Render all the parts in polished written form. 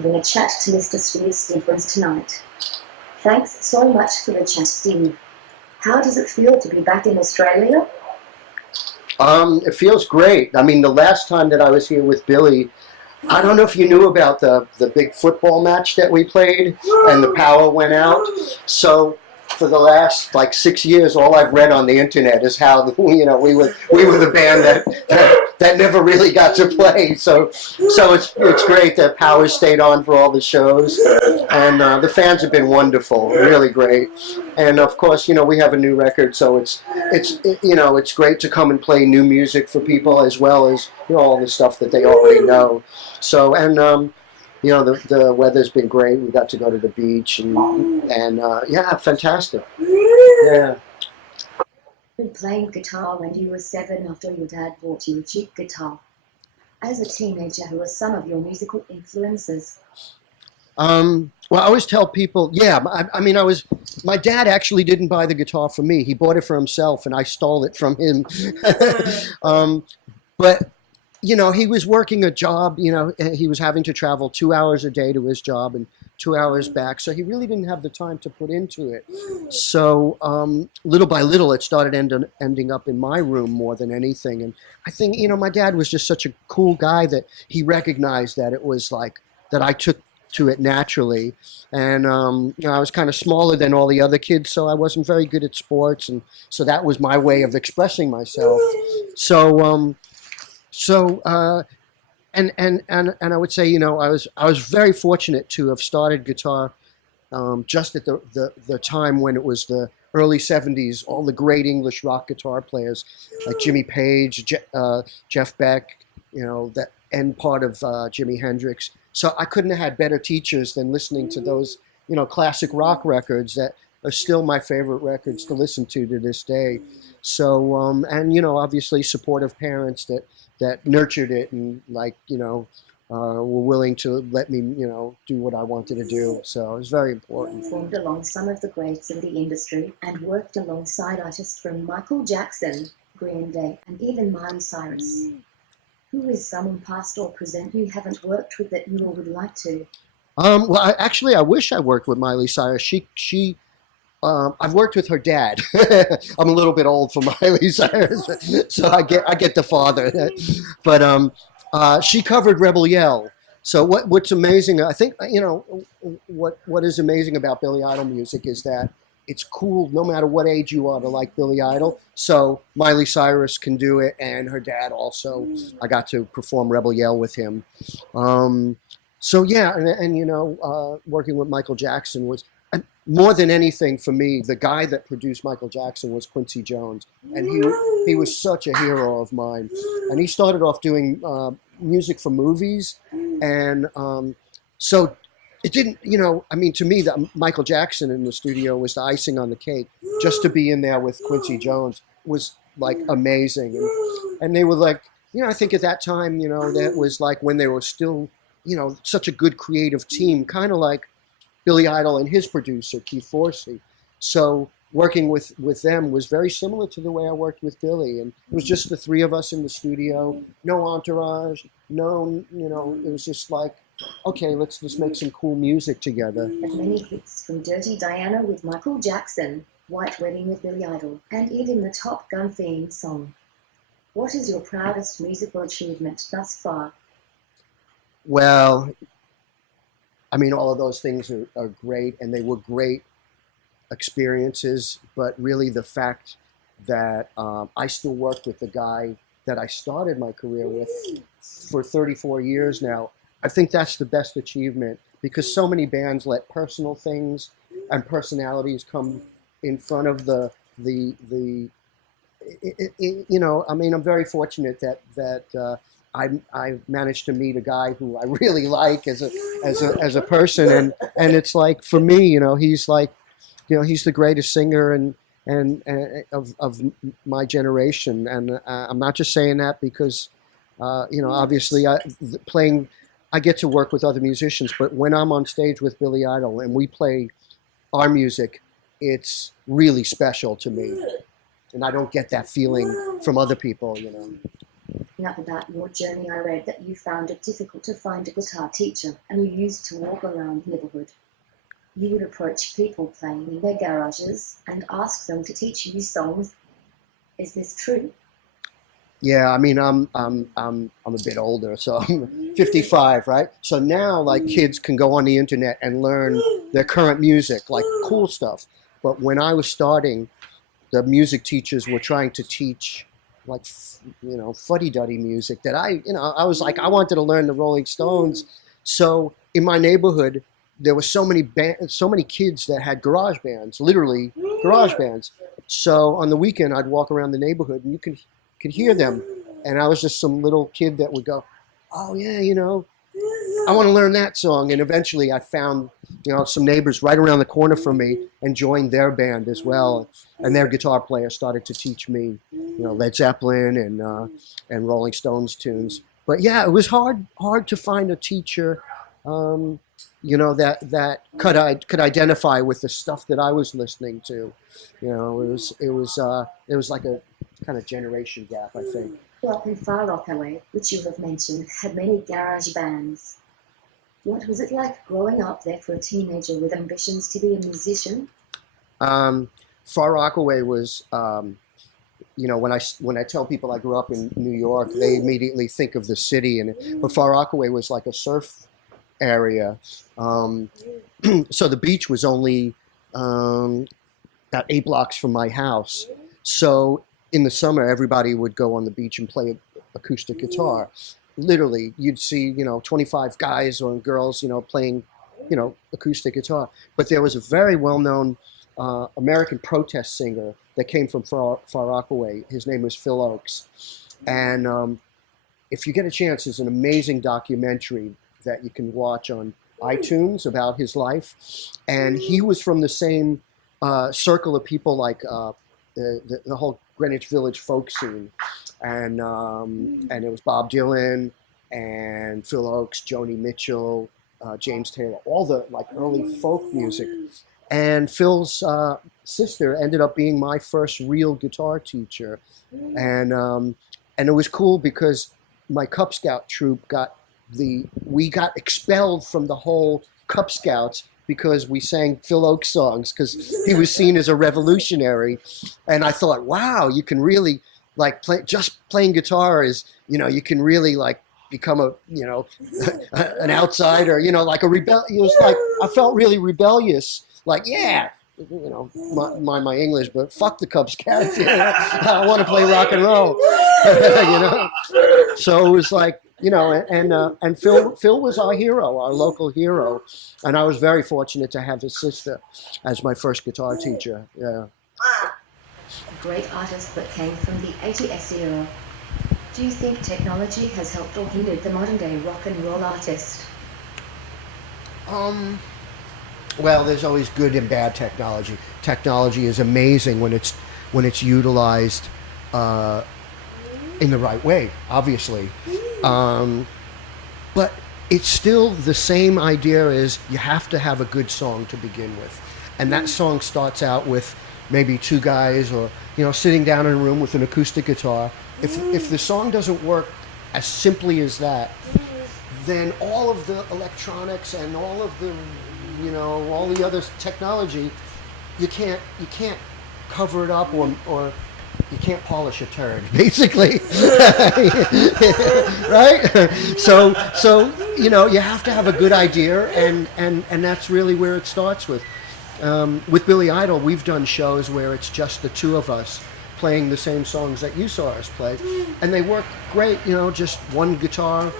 Having a chat to Mr. Stevens tonight. Thanks so much for the chat, Steve. How does it feel to be back in Australia? It feels great. I mean, the last time that I was here with Billy, I don't know if you knew about the big football match that we played and the power went out. So for the last like 6 years, all I've read on the internet is how we were the band that never really got to play. So it's great that power stayed on for all the shows, and the fans have been wonderful, really great. And of course, we have a new record, so it's great to come and play new music for people as well as all the stuff that they already know. So the weather's been great. We got to go to the beach and yeah, fantastic. Yeah. Been playing guitar when you were 7 after your dad bought you a cheap guitar. As a teenager, who were some of your musical influences? Well, I always tell people, yeah, my dad actually didn't buy the guitar for me. He bought it for himself, and I stole it from him. But he was working a job, he was having to travel 2 hours a day to his job and 2 hours back. So he really didn't have the time to put into it. So little by little, it started ending up in my room more than anything. And I think, my dad was just such a cool guy that he recognized that it was like that I took to it naturally. And, I was kind of smaller than all the other kids, so I wasn't very good at sports. And so that was my way of expressing myself. And I would say, I was very fortunate to have started guitar just at the time when it was the early 70s, all the great English rock guitar players like Jimmy Page, Jeff Beck, that end part of Jimi Hendrix. So I couldn't have had better teachers than listening to those, classic rock records that are still my favorite records to listen to this day. So, obviously supportive parents that nurtured it and were willing to let me, do what I wanted to do. So it was very important. Performed along some of the greats in the industry and worked alongside artists from Michael Jackson, Green Day, and even Miley Cyrus. Who is someone past or present you haven't worked with that you would like to? Well, I wish I worked with Miley Cyrus. I've worked with her dad. I'm a little bit old for Miley Cyrus, so I get the father. But she covered Rebel Yell. So what's amazing, I think, what is amazing about Billy Idol music is that it's cool no matter what age you are to like Billy Idol. So Miley Cyrus can do it, and her dad also. I got to perform Rebel Yell with him. So yeah, and working with Michael Jackson was more than anything for me. The guy that produced Michael Jackson was Quincy Jones, and he was such a hero of mine. And he started off doing music for movies, and so it didn't, to me, Michael Jackson in the studio was the icing on the cake. Just to be in there with Quincy Jones was like amazing, and they were like, I think at that time, that was like when they were still, such a good creative team, kind of like Billy Idol and his producer, Keith Forsey. So working with them was very similar to the way I worked with Billy. And it was just the three of us in the studio, no entourage, no, it was just like, okay, let's just make some cool music together. As many hits from Dirty Diana with Michael Jackson, White Wedding with Billy Idol, and even the Top Gun theme song. What is your proudest musical achievement thus far? Well, all of those things are great, and they were great experiences, but really the fact that I still work with the guy that I started my career with for 34 years now, I think that's the best achievement, because so many bands let personal things and personalities come in front of I'm very fortunate that I managed to meet a guy who I really like as a person, and it's like, for me, he's like, he's the greatest singer and of my generation, and I'm not just saying that because obviously I get to work with other musicians, but when I'm on stage with Billy Idol and we play our music, it's really special to me, and I don't get that feeling from other people. Now about your journey, I read that you found it difficult to find a guitar teacher and you used to walk around the neighborhood. You would approach people playing in their garages and ask them to teach you songs. Is this true? Yeah, I mean, I'm a bit older, so I'm 55, right? So now, like, kids can go on the internet and learn their current music, like cool stuff. But when I was starting, the music teachers were trying to teach, like, fuddy-duddy music that I was like, I wanted to learn the Rolling Stones. So in my neighborhood, there were so many kids that had garage bands, literally garage bands. So on the weekend, I'd walk around the neighborhood, and you could hear them, and I was just some little kid that would go, "Oh yeah, I want to learn that song." And eventually, I found some neighbors right around the corner from me and joined their band as well. And their guitar player started to teach me, Led Zeppelin and Rolling Stones tunes. But yeah, it was hard to find a teacher, that could identify with the stuff that I was listening to. It was like a kind of generation gap, I think. Well, in Far Rockaway, which you have mentioned, had many garage bands. What was it like growing up there for a teenager with ambitions to be a musician? Far Rockaway was, when I tell people I grew up in New York, they immediately think of the city, but Far Rockaway was like a surf area. So the beach was only about 8 blocks from my house. So in the summer, everybody would go on the beach and play acoustic guitar. Literally, you'd see, 25 guys or girls, playing, acoustic guitar. But there was a very well-known American protest singer that came from Far Rockaway. His name was Phil Oakes. And if you get a chance, there's an amazing documentary that you can watch on iTunes about his life. And he was from the same circle of people like the whole Greenwich Village folk scene. And it was Bob Dylan and Phil Oakes, Joni Mitchell, James Taylor, all the early folk music. And Phil's sister ended up being my first real guitar teacher. And it was cool because my Cub Scout troop we got expelled from the whole Cub Scouts because we sang Phil Oakes songs because he was seen as a revolutionary. And I thought, wow, you can really playing guitar is, you can really become an outsider, like a rebel. It was I felt really rebellious. Yeah, mind my English, but fuck the Cub Scouts. I want to play rock and roll. So it was and Phil was our hero, our local hero, and I was very fortunate to have his sister as my first guitar teacher. Yeah. A great artist that came from the 80s era. Do you think technology has helped or hindered the modern day rock and roll artist? Well, there's always good and bad technology. Technology is amazing when it's utilized in the right way, obviously. But it's still the same idea as you have to have a good song to begin with. And that song starts out with maybe two guys or, sitting down in a room with an acoustic guitar. If the song doesn't work as simply as that, then all of the electronics and all of the, all the other technology, you can't cover it up or you can't polish a turd, basically. Right? So you have to have a good idea, and that's really where it starts with. With Billy Idol, we've done shows where it's just the two of us playing the same songs that you saw us play, and they work great. Just one guitar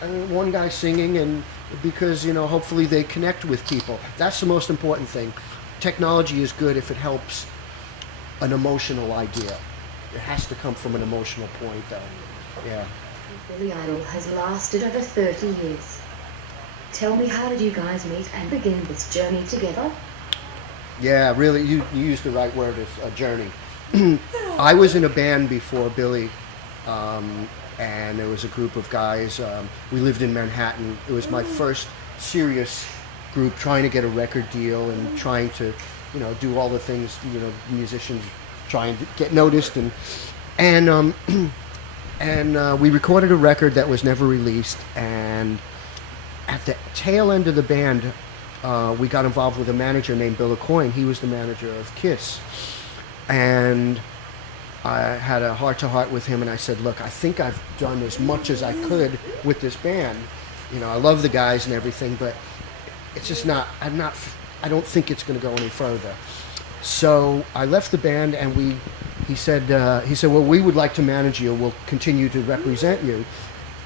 and one guy singing, and because hopefully they connect with people. That's the most important thing. Technology is good if it helps an emotional idea. It has to come from an emotional point, though. Yeah. Billy Idol has lasted over 30 years. Tell me, how did you guys meet and begin this journey together? Yeah, really, you used the right word, a journey. I was in a band before Billy, and there was a group of guys. We lived in Manhattan. It was my first serious group trying to get a record deal and trying to, do all the things, musicians trying to get noticed. And and we recorded a record that was never released. And at the tail end of the band, we got involved with a manager named Bill Coyne. He was the manager of Kiss, and I had a heart-to-heart with him, and I said, look, I think I've done as much as I could with this band. You know, I love the guys and everything, but it's just not, I don't think it's going to go any further. So I left the band, and he said, well, we would like to manage you. We'll continue to represent you.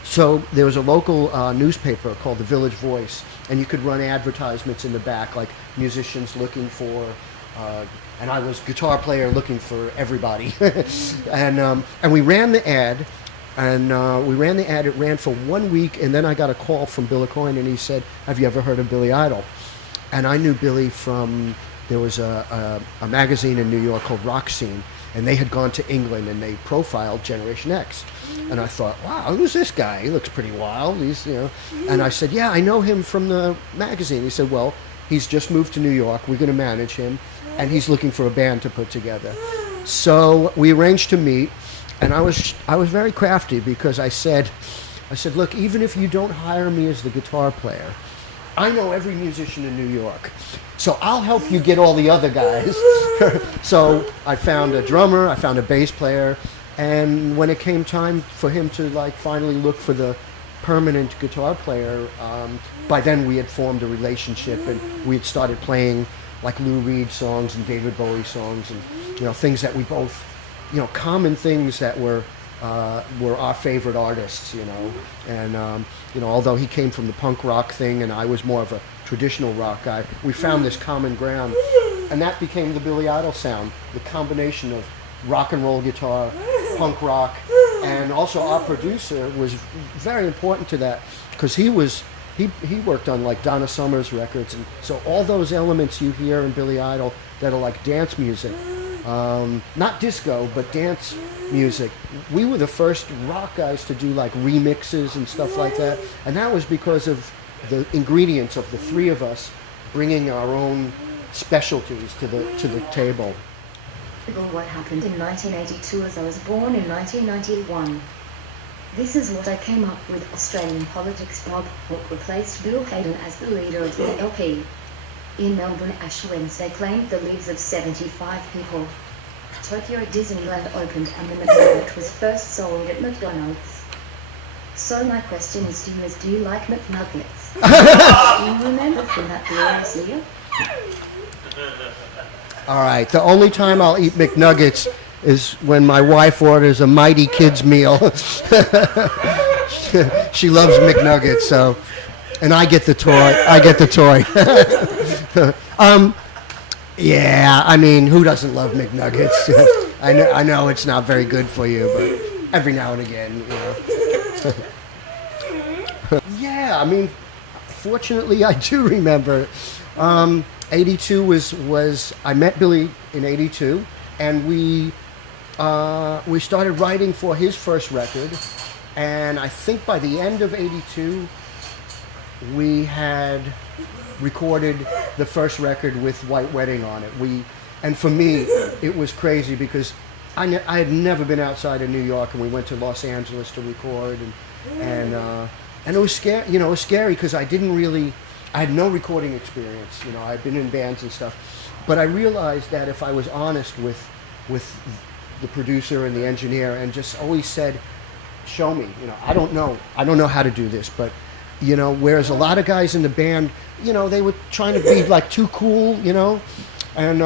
So there was a local newspaper called the Village Voice, and you could run advertisements in the back, like musicians looking for, and I was guitar player looking for everybody. and we ran the ad, It ran for 1 week, and then I got a call from Bill Coyne, and he said, have you ever heard of Billy Idol? And I knew Billy from, there was a magazine in New York called Rock Scene, and they had gone to England, and they profiled Generation X. And I thought, wow, who's this guy? He looks pretty wild. He's, you know. And I said, yeah, I know him from the magazine. He said, well, he's just moved to New York. We're going to manage him, and he's looking for a band to put together. So we arranged to meet, and I was very crafty, because I said, look, even if you don't hire me as the guitar player, I know every musician in New York, so I'll help you get all the other guys. So I found a drummer, I found a bass player, and when it came time for him to like finally look for the permanent guitar player, by then we had formed a relationship, and we had started playing like Lou Reed songs and David Bowie songs, and you know, things that we both, you know, common things that were our favorite artists, you know. And you know, although he came from the punk rock thing and I was more of a traditional rock guy, we found this common ground, and that became the Billy Idol sound, the combination of rock and roll guitar, punk rock, and also our producer was very important to that, because he worked on like Donna Summer's records, and so all those elements you hear in Billy Idol that are like dance music, not disco, but dance music. We were the first rock guys to do like remixes and stuff like that, and that was because of the ingredients of the three of us bringing our own specialties to the table. What happened in 1982 as I was born in 1991. This is what I came up with. Australian politics. Bob Hawke replaced Bill Hayden as the leader of the LP. In Melbourne, Ash Wednesday claimed the lives of 75 people. Tokyo Disneyland opened, and the McNugget was first sold at McDonald's. So my question is to you do you like McNuggets? Do you remember from that glorious year? All right, the only time I'll eat McNuggets is when my wife orders a Mighty Kids meal. She loves McNuggets, so, and I get the toy. Yeah, I mean, who doesn't love McNuggets? I know it's not very good for you, but every now and again, you know. Yeah, I mean, fortunately, I do remember. 82 was I met Billy in 82, and we started writing for his first record, and I think by the end of 82, we had recorded the first record with White Wedding on it. And for me, it was crazy because I had never been outside of New York, and we went to Los Angeles to record, and it was scary. You know, it was scary because I had no recording experience. You know, I'd been in bands and stuff, but I realized that if I was honest with the producer and the engineer, and just always said, "Show me." You know, I don't know how to do this, but you know, whereas a lot of guys in the band, you know, they were trying to be like too cool, you know, and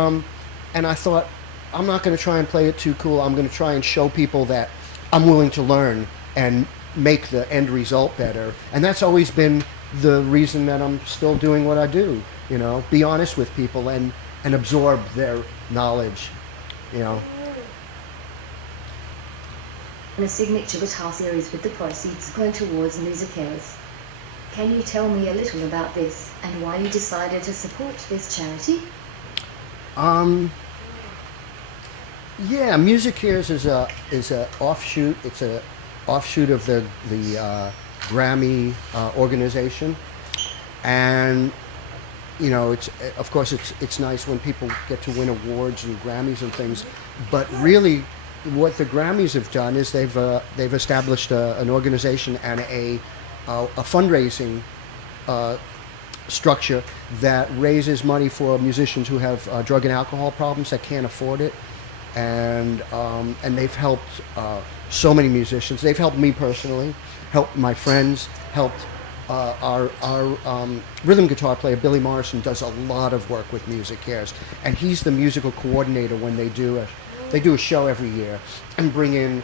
I thought, I'm not going to try and play it too cool. I'm going to try and show people that I'm willing to learn and make the end result better. And that's always been the reason that I'm still doing what I do, you know, be honest with people and absorb their knowledge, you know. And a signature guitar series with the proceeds going towards MusiCares. Can you tell me a little about this and why you decided to support this charity? Yeah, MusiCares is a offshoot. It's a offshoot of the Grammy organization, and you know, it's nice when people get to win awards and Grammys and things, but really what the Grammys have done is they've established an organization and a fundraising structure that raises money for musicians who have drug and alcohol problems that can't afford it, and they've helped so many musicians. They've helped me personally, helped my friends, helped our rhythm guitar player Billy Morrison does a lot of work with Music Cares, and he's the musical coordinator when they do a show every year and bring in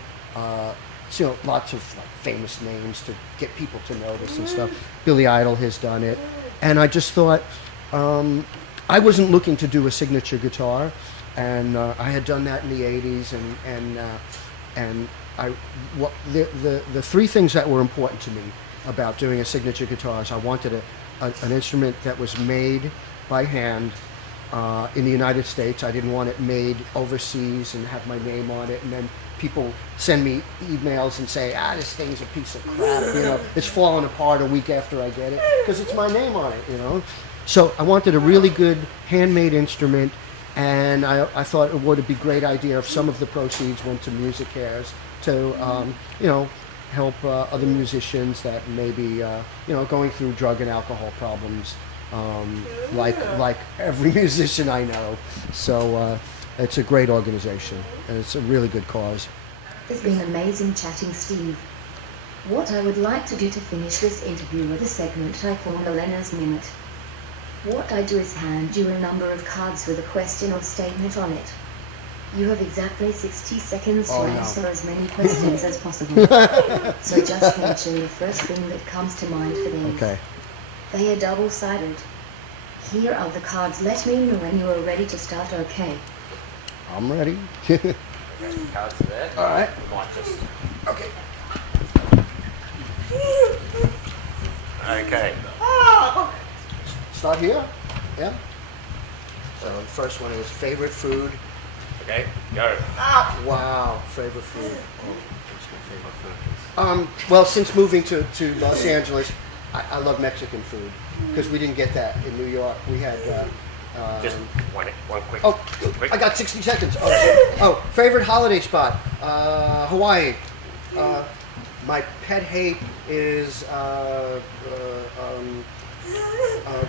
lots of famous names to get people to notice and stuff. Billy Idol has done it, and I just thought I wasn't looking to do a signature guitar, and I had done that in the '80s, and the three things that were important to me about doing a signature guitar is I wanted an instrument that was made by hand in the United States. I didn't want it made overseas and have my name on it, and then people send me emails and say, this thing's a piece of crap, it's falling apart a week after I get it, because it's my name on it, So I wanted a really good handmade instrument, and I thought it would be a great idea if some of the proceeds went to Music Cares to, help other musicians that may be, going through drug and alcohol problems, like every musician I know. So it's a great organization, and it's a really good cause. It's been amazing chatting, Steve. What I would like to do to finish this interview with a segment I call Marlena's Minute. What I do is hand you a number of cards with a question or statement on it. You have exactly 60 seconds to answer as many questions as possible. So just mention the first thing that comes to mind for these. Okay. They are double-sided. Here are the cards. Let me know when you are ready to start, okay? I'm ready. Okay, cards are there. All right. We might just... Okay. Okay. Start here? Yeah? So the first one is favorite food. Okay, go. Wow, favorite food. Oh, what's my favorite food? Well, since moving to Los Angeles, I love Mexican food, because we didn't get that in New York. We had... Just one quick. Oh, I got 60 seconds. Oh, favorite holiday spot? Hawaii. My pet hate is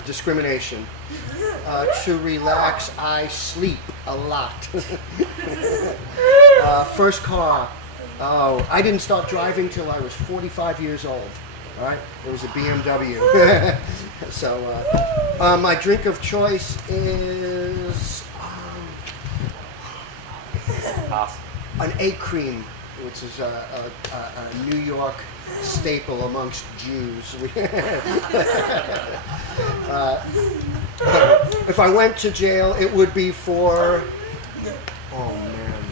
discrimination. To relax, I sleep a lot. First car. Oh, I didn't start driving till I was 45 years old. All right, it was a BMW. So, my drink of choice is an egg cream, which is a New York staple amongst Jews. If I went to jail, it would be for... Oh, man.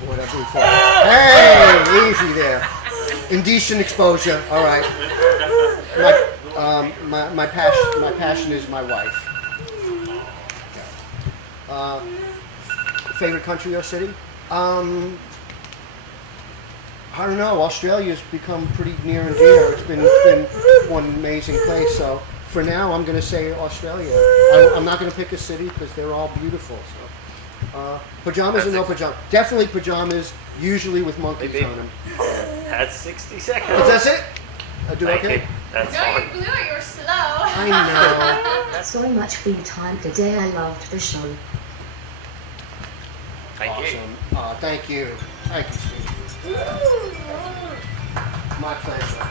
What would I be for? Hey, easy there. Indecent exposure. All right. My passion is my wife. Favorite country or city? I don't know. Australia's become pretty near and dear. It's been one amazing place. So for now, I'm going to say Australia. I'm not going to pick a city because they're all beautiful. So pajamas or no pajamas? Definitely pajamas. Usually with monkeys on them. That's 60 seconds. That's it? I do Thank okay? you. That's No, fine. you blew it. You're slow. I know. So much for your time today. I loved the show. Thank you. Awesome. Thank you. Thank you, Steve. My pleasure.